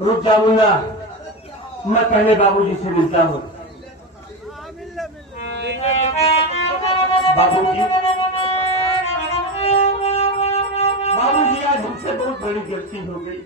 रुक जाऊंगा। मैं पहले बाबूजी से मिलता हूँ। बाबूजी, बाबूजी आज हमसे बहुत बड़ी गलती हो गई।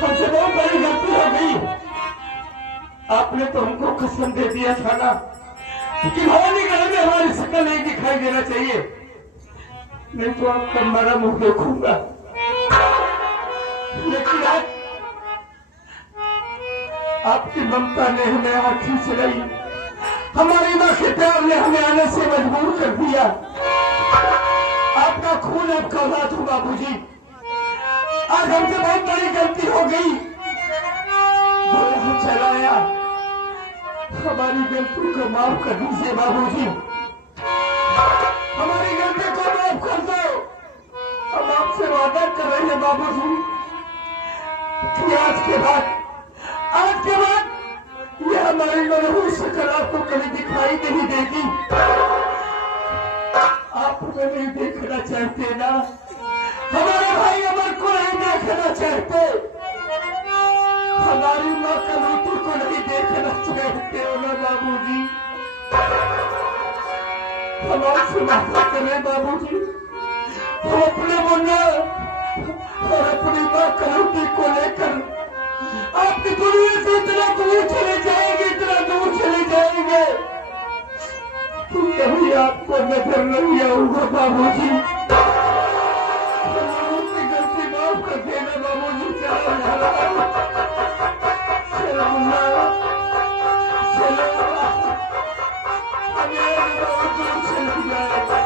हमसे बहुत बड़ी गलती हो गई। आपने तो हमको कसम दे दिया था ना कि भवानी गढ़ में हमारी शक्ल नहीं दिखाई देना चाहिए, नहीं तो आपका मरा मुंह देखूंगा। लेकिन आज आपकी ममता ने हमें आंखें चलाई, हमारी मां के प्यार ने हमें आने से मजबूर कर दिया। आपका खून आपका औलाद हो बाबूजी। आज हमसे बहुत बड़ी गलती हो गई। वो यहाँ चलाया, हमारी गलती को माफ कर दीजिए बाबूजी। हमारी गलती को माफ कर दो। हम आपसे वादा कर रहे हैं बाबूजी कि आज के बाद ये हमारी मनोहर शक्ल आपको कभी दिखाई नहीं देगी। आप हमें नहीं देखना चाहते ना, हमारे भाई अमर को नहीं देखना चाहते, हमारी माँ कलूटी को नहीं देखना चाहते हो ना बाबूजी। हम आपसे वादा करें बाबूजी, हम अपने मुन्ना और अपनी माँ कलूटी को लेकर आपकी दुनिया से इतना दूर चले जाएंगे, इतना दूर चले जाएंगे कि कभी आपको नजर नहीं आऊंगा बाबूजी। अपनी गलती माफ कर देना बाबूजी। चलो चलो मुन्ना, चलो हमें बहुत दूर चले जाएगा।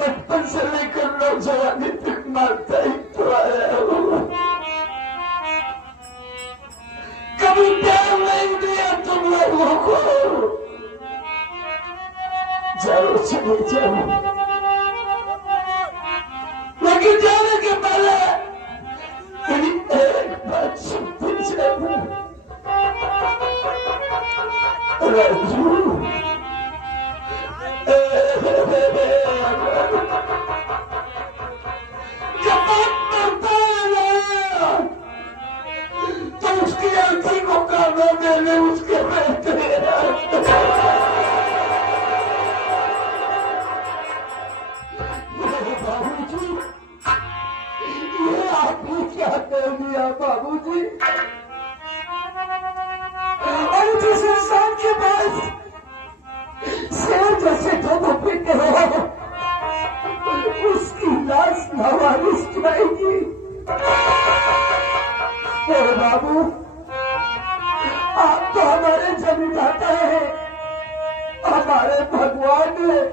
बचपन से लेकर नौजवानी तक मारता ही तो आया हूँ। कभी प्यार नहीं दिया तुम लोगों को। जाओ चले जाओ, लेकिन जाने के पहले मेरी एक बात सुनते जाना। राजू, जब बात करता है ना तो उसकी आंखी को काना देने उसके रहते हैं। बाबूजी, ये आपने क्या कर दिया बाबूजी? और जिस इंसान के पास शेर जैसे दो बेटे हो, उसकी लाश लावारिस जाएगी। अरे बाबू, आप तो हमारे जन्मदाता हैं, हमारे भगवान हैं,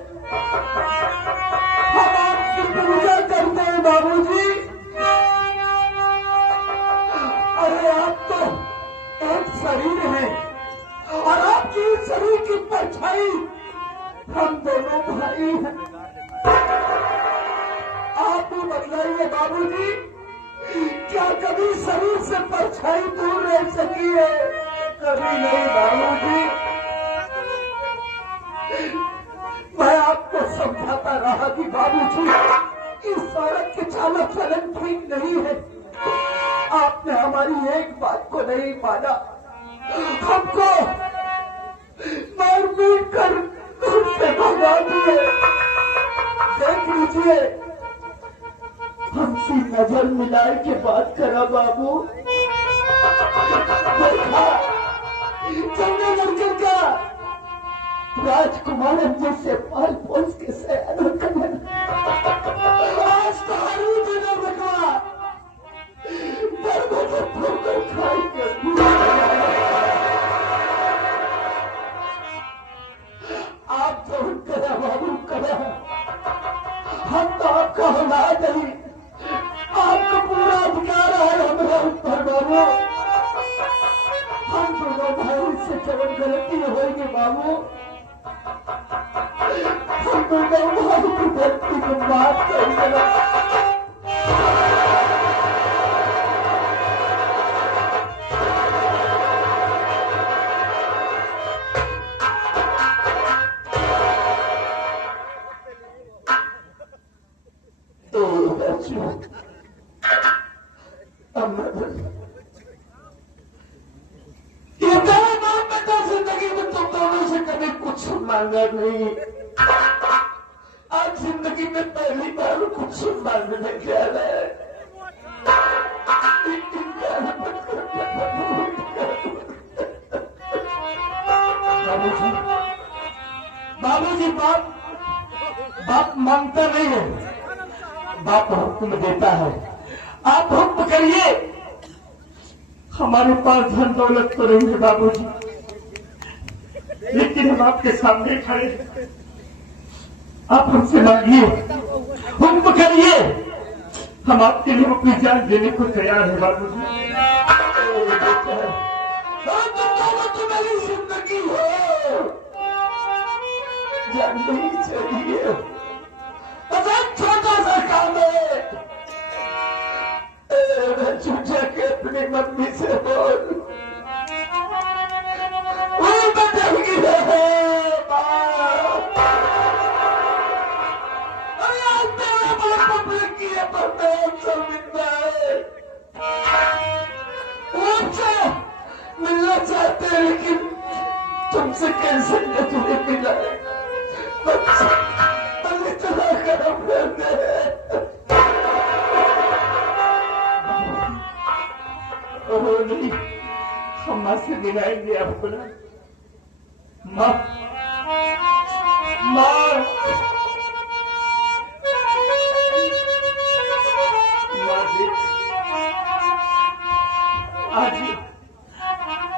हम आपकी पूजा करते हैं बाबूजी। अरे आप तो एक शरीर है और आपकी शरीर की परछाई हम दोनों भाई हैं। आप भी बदलाइए बाबूजी। क्या कभी शरीर से परछाई दूर रह सकी है? कभी नहीं बाबूजी। मैं आपको समझाता रहा कि बाबूजी इस सड़क के चालक चलन ठीक नहीं है। आपने हमारी एक बात को नहीं माना, हमको मार पीट कर उससे भगा दिए। मुझे हमसे नजर मिलाए के बात करा बाबू। देखा चंगे लड़के का राजकुमार जैसे पाल पोस के सयाना कर आज तारू बिना रखा दरवाजा ठोकर खाएंगे। आप तो करा बाबू करा, हम तो आपका औलाद नहीं, आपको पूरा अधिकार है हमारा ऊपर बाबू। हम दोनों भाई से केवल गलती होगी बाबू, हम दोनों भाई की गलती को माफ करेंगे। जिंदगी में तुम दोनों से कभी कुछ मांगा नहीं, आज जिंदगी में पहली बार कुछ मांगने गया है। बाबूजी बाप मांगता नहीं है, बाप हुक्म देता है। आप हुक्म करिए, हमारे पास धन दौलत तो नहीं है बाबूजी, लेकिन हम आपके सामने खड़े हैं। आप हमसे मांगिए, हुक्म करिए, हम आपके लिए अपनी जान देने को तैयार है बाबूजी। तो मेरी जिंदगी हो, जान नहीं चाहिए, छोटा सा काम है। चूचा के अपनी मम्मी से बोल, वो बदल गया है बाप। अरे आज तेरा बाप अपने किए पर मैं शर्मिंदा है। मुझसे मिलना चाहते हैं, लेकिन तुमसे कैसे न तुम्हें मिला है। इतना खराब रहने नहीं, हम माँ से मिलाएंगे आपको ना। माँ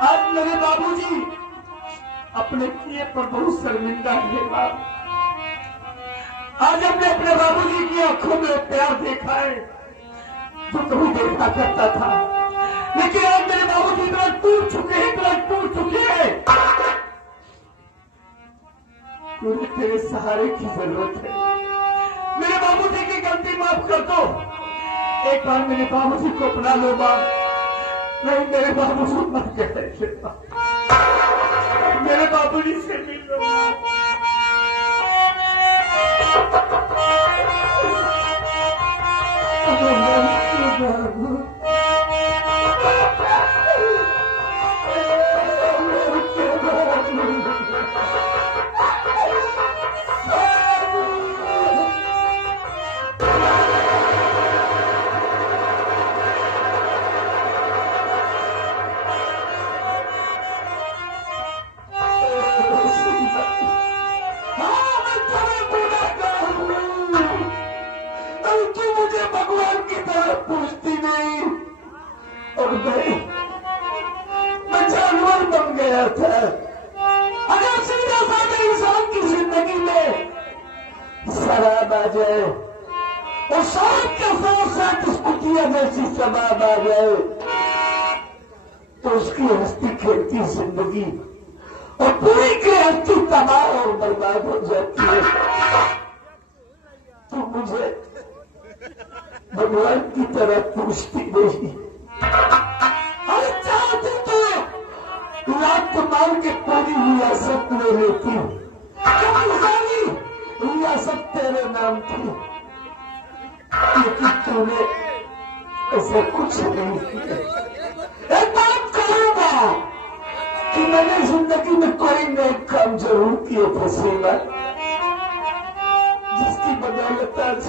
आज मेरे बाबूजी अपने किए पर बहुत शर्मिंदा है बाप। आज हमने अपने बाबूजी की आंखों में प्यार देखा है जो कभी देखा करता था, लेकिन आज मेरे बाबूजी इतना टूट चुके हैं, इतना टूट चुके हैं, मुझे तेरे सहारे की जरूरत है। मेरे बाबूजी की गलती माफ कर दो, एक बार मेरे बाबूजी को अपना लो बाप। नहीं, मेरे बाबूजी मर गए, मेरे बाबूजी से मिल लो। पूछती नहीं, और मैं जानवर बन गया था। अगर सीधा साधा इंसान की जिंदगी में शराब आ जाए और शराब के साथ साथ स्कूटिया जैसी शराब आ जाए तो उसकी हस्ती खेलती जिंदगी और पूरी की हस्ती तबाह और बर्बाद हो जाती है। तो मुझे भगवान की तरह पूछती नहीं, अरे चाहती तो लात मार के पूरी रियासत ले लेती, सारी रियासत तेरे नाम थी, लेकिन तूने ऐसा कुछ नहीं किया। एक बात कहूंगा कि मैंने जिंदगी में कोई नेक काम जरूर किए थे सेवा, जिसकी बदौलत आज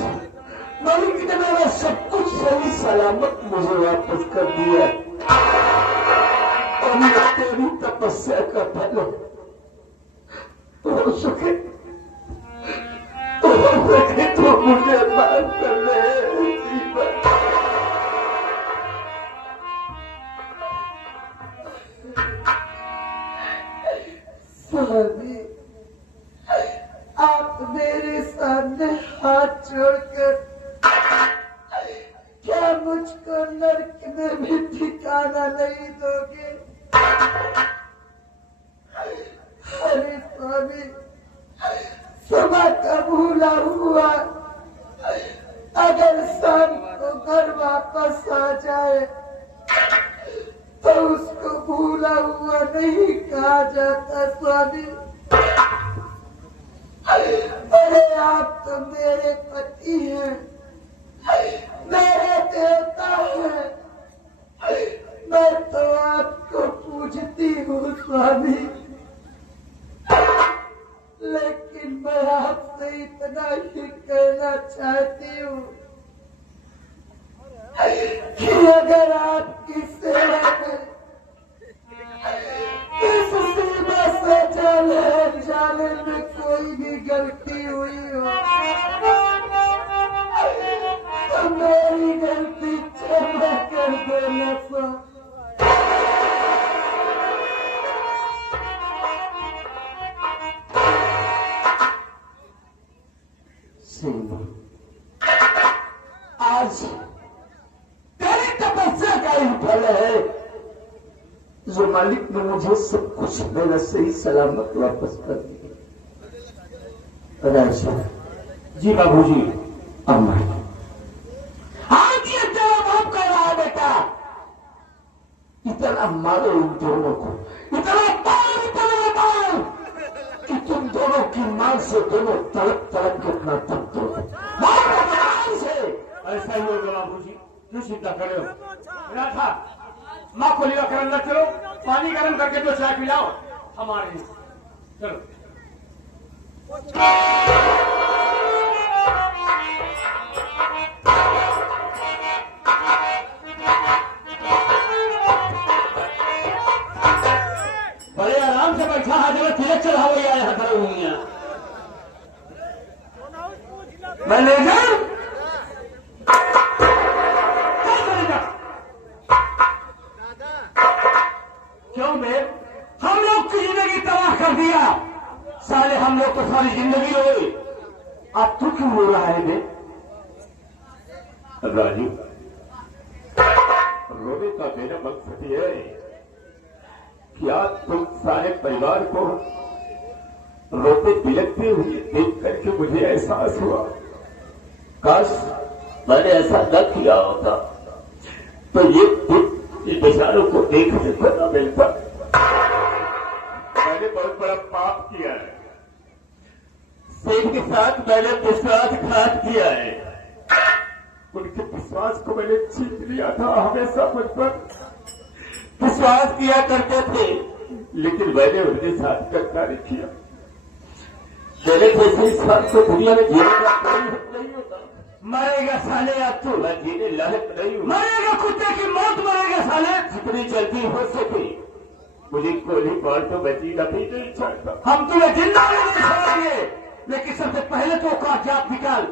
मालिक ने मेरा सब कुछ सही सलामत मुझे वापस कर दिया और ये तेरी तपस्या का फल हो सके तो मुझे माफ कर दे जीवन। स्वामी, आप मेरे सामने हाथ जोड़कर क्या मुझको नरक में भी ठिकाना नहीं दोगे? अरे स्वामी, सुबह का भूला हुआ अगर शाम को घर वापस आ जाए तो उसको भूला हुआ नहीं कहा जाता स्वामी। अरे आप तो मेरे पति हैं, मेरे देवता हैं, मैं तो आपको पूजती हूँ स्वामी। लेकिन मैं आपसे इतना ही कहना चाहती हूँ कि अगर आपकी सेवा में इस सीमा से जाने में कोई भी गलती हुई हो तो मेरी गलती क्षमा कर देना स्वामी। आज तेरी तपस्या का ही फल है जो मालिक ने मुझे सब कुछ मेरा सही सलामत वापस कर दिया। जी बाबूजी। अम्मा आज ये तेरा बाप कह रहा है बेटा, इतना मारो इन दोनों को, इतना मार कि तुम दोनों की मां से दोनों तड़प तड़प के अपना दम तोड़ से। ऐसा ही होगा बाबूजी, क्यों चिंता कर रहे हो? राधा, माँ को लिया कर अंदर चलो, पानी गर्म करके दो, चाय पिलाओ हमारे लिए। चलो। बड़े आराम से बैठा है, जब तिलक चढ़ा हुआ यहाँ खड़े हुई हैं। मैनेजर क्यों मेर? हम लोग की जिंदगी तबाह कर दिया साले, हम लोग तो सारी जिंदगी रोए, अब तू क्यों रो रहा है बे? राजू, रोने का मेरा मकसद ये है क्या तुम सारे परिवार को रोते बिलकते हुए देख करके मुझे एहसास हुआ काश मैंने ऐसा न किया होता तो ये बेचारों को देखने को न मिलता। मैंने बहुत बड़ा पाप किया है, सेठ के साथ मैंने विश्वासघात किया है, उनके विश्वास को मैंने छीन लिया था। हमेशा मुझ पर विश्वास किया करते थे, लेकिन मैंने उनके साथ गद्दारी किया। मेरे जैसे इंसान को दुनिया में जीने का कोई हक नहीं होता। मरेगा साले अब तू, मैं जीने लायक नहीं हूँ। मरेगा, कुत्ते की मौत मरेगा साले। जितनी जल्दी हो सके मुझे गोली मार तो मैं जीना भी नहीं चाहता। हम तुम्हें जिंदा नहीं छोड़ेंगे, लेकिन सबसे पहले तो कागजात निकाल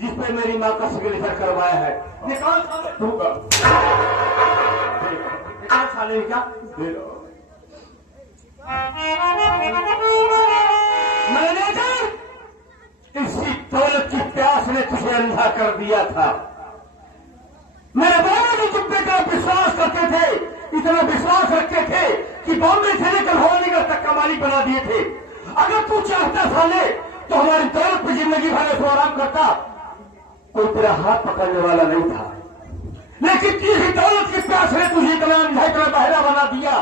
जिसपे मेरी माँ का सिग्नेचर करवाया है। निकाल दूंगा, निकाल साले का। मैनेजर, इसी दौलत की प्यास ने तुझे अंधा कर दिया था। मेरे बाबा भी तुम पे का विश्वास करते थे, इतना विश्वास रखते थे कि बॉम्बे से लेकर भवानीगढ़ तक का मालिक बना दिए थे। अगर तू चाहता साले तो हमारी दौलत पे जिंदगी भर ऐसा आराम करता, कोई तेरा हाथ पकड़ने वाला नहीं था। लेकिन इसी दौलत की प्यास ने तुझे इतना अंधा, इतना बहरा बना दिया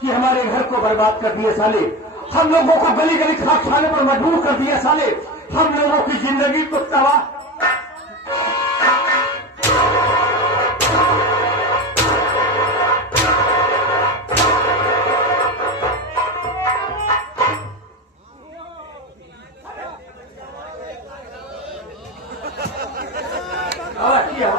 कि हमारे घर को बर्बाद कर दिए साले। हम लोगों को गली गली खाक खाने पर मजबूर कर दिया साले। हम लोगों की जिंदगी को तबाह। किया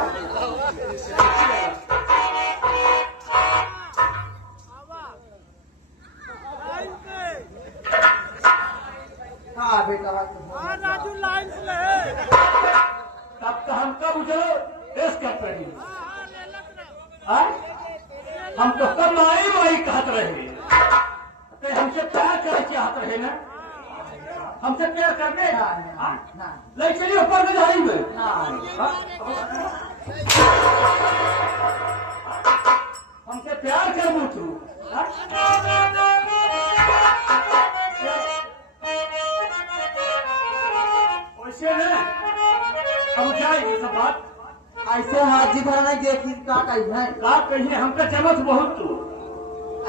हाँ बेटा राजू लाइन से तब तो हम कब उठो रेस करते रही हम तो सब माई माई कहत रहे तो हमसे प्यार करे चाहत रहे ना हमसे प्यार करने ले चलिए ऊपर के झाड़ी में हमसे प्यार कर तू वैसे न अब जाए सब बात ऐसे हाथ जी भरा नहीं देखी का कही है का कहिए हमका चमच बहुत तू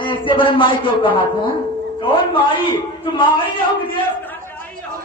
ऐसे बड़े माई क्यों कहा था कौन माई तू माई हो विदेश कहाँ से आई हो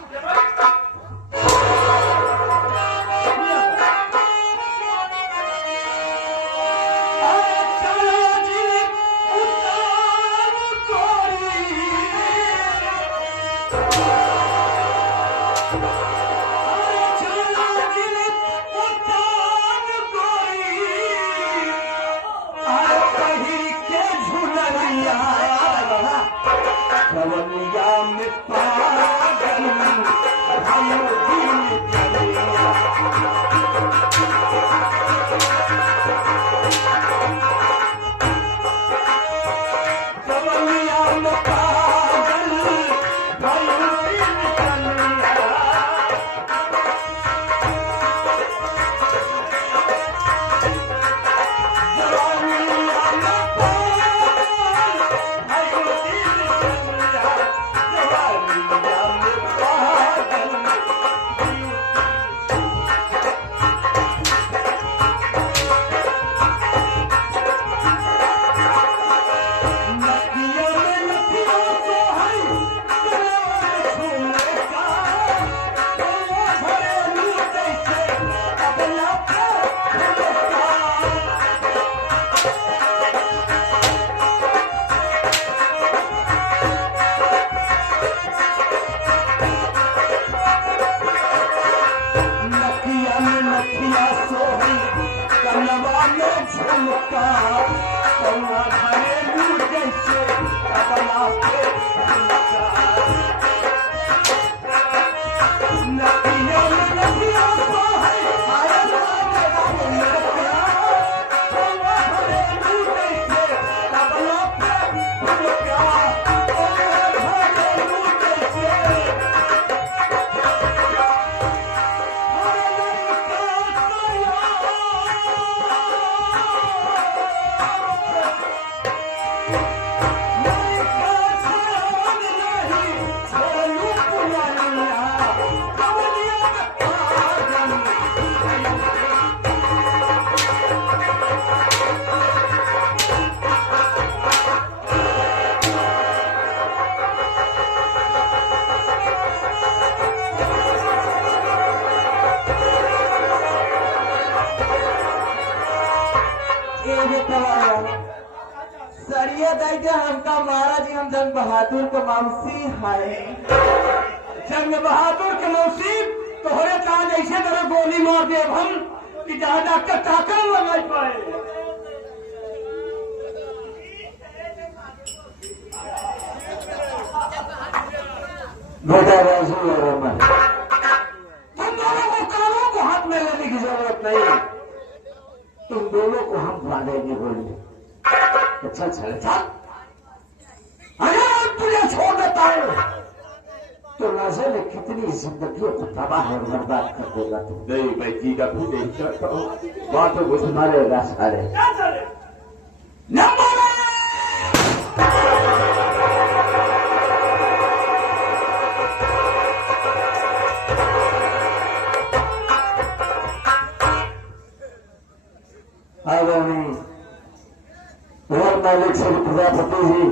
सरिया दाई के हमका महाराज हम जंग बहादुर के मौसी है जंग बहादुर के मौसी तोहरे कान ऐसे तरह गोली मार दे हम कि जहाँ डॉक्टर ताकत लगा पाए बेटा राजू और रमन तुम दोनों को कानों को हाथ में लेने की जरूरत नहीं तुम दोनों को हम बांधेंगे बोलिए अच्छा चले चल अरे तुझे छोड़ देता हूँ तो नजर में कितनी जिंदगियों को तबाह और बर्बाद कर देगा तुम नहीं मैं जीगा भी नहीं चाहता हूँ बात तो मुझे मारेगा सारे न बोले आदरणीय घर मालिक श्री प्रजापति जी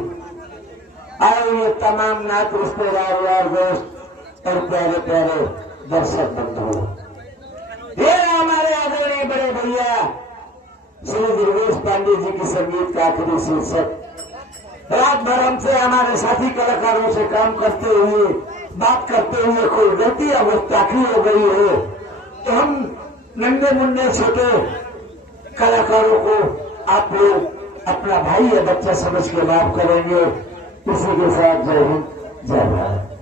आए हुए तमाम नात रिश्तेदार यार दोस्त और प्यारे प्यारे दर्शक बंधु ये हमारे आदरणीय बड़े भैया श्री दुर्गेश पांडे जी की संगीत का आखिरी शीर्षक रात भर हमसे हमारे साथी कलाकारों से काम करते हुए बात करते हुए कोई गलती अवस्था की हो गई हो तो हम नन्हे मुन्ने छोटे कलाकारों को आप लोग अपना भाई या बच्चा समझ के माफ करेंगे। इसी के साथ जय हिंद जय भारत।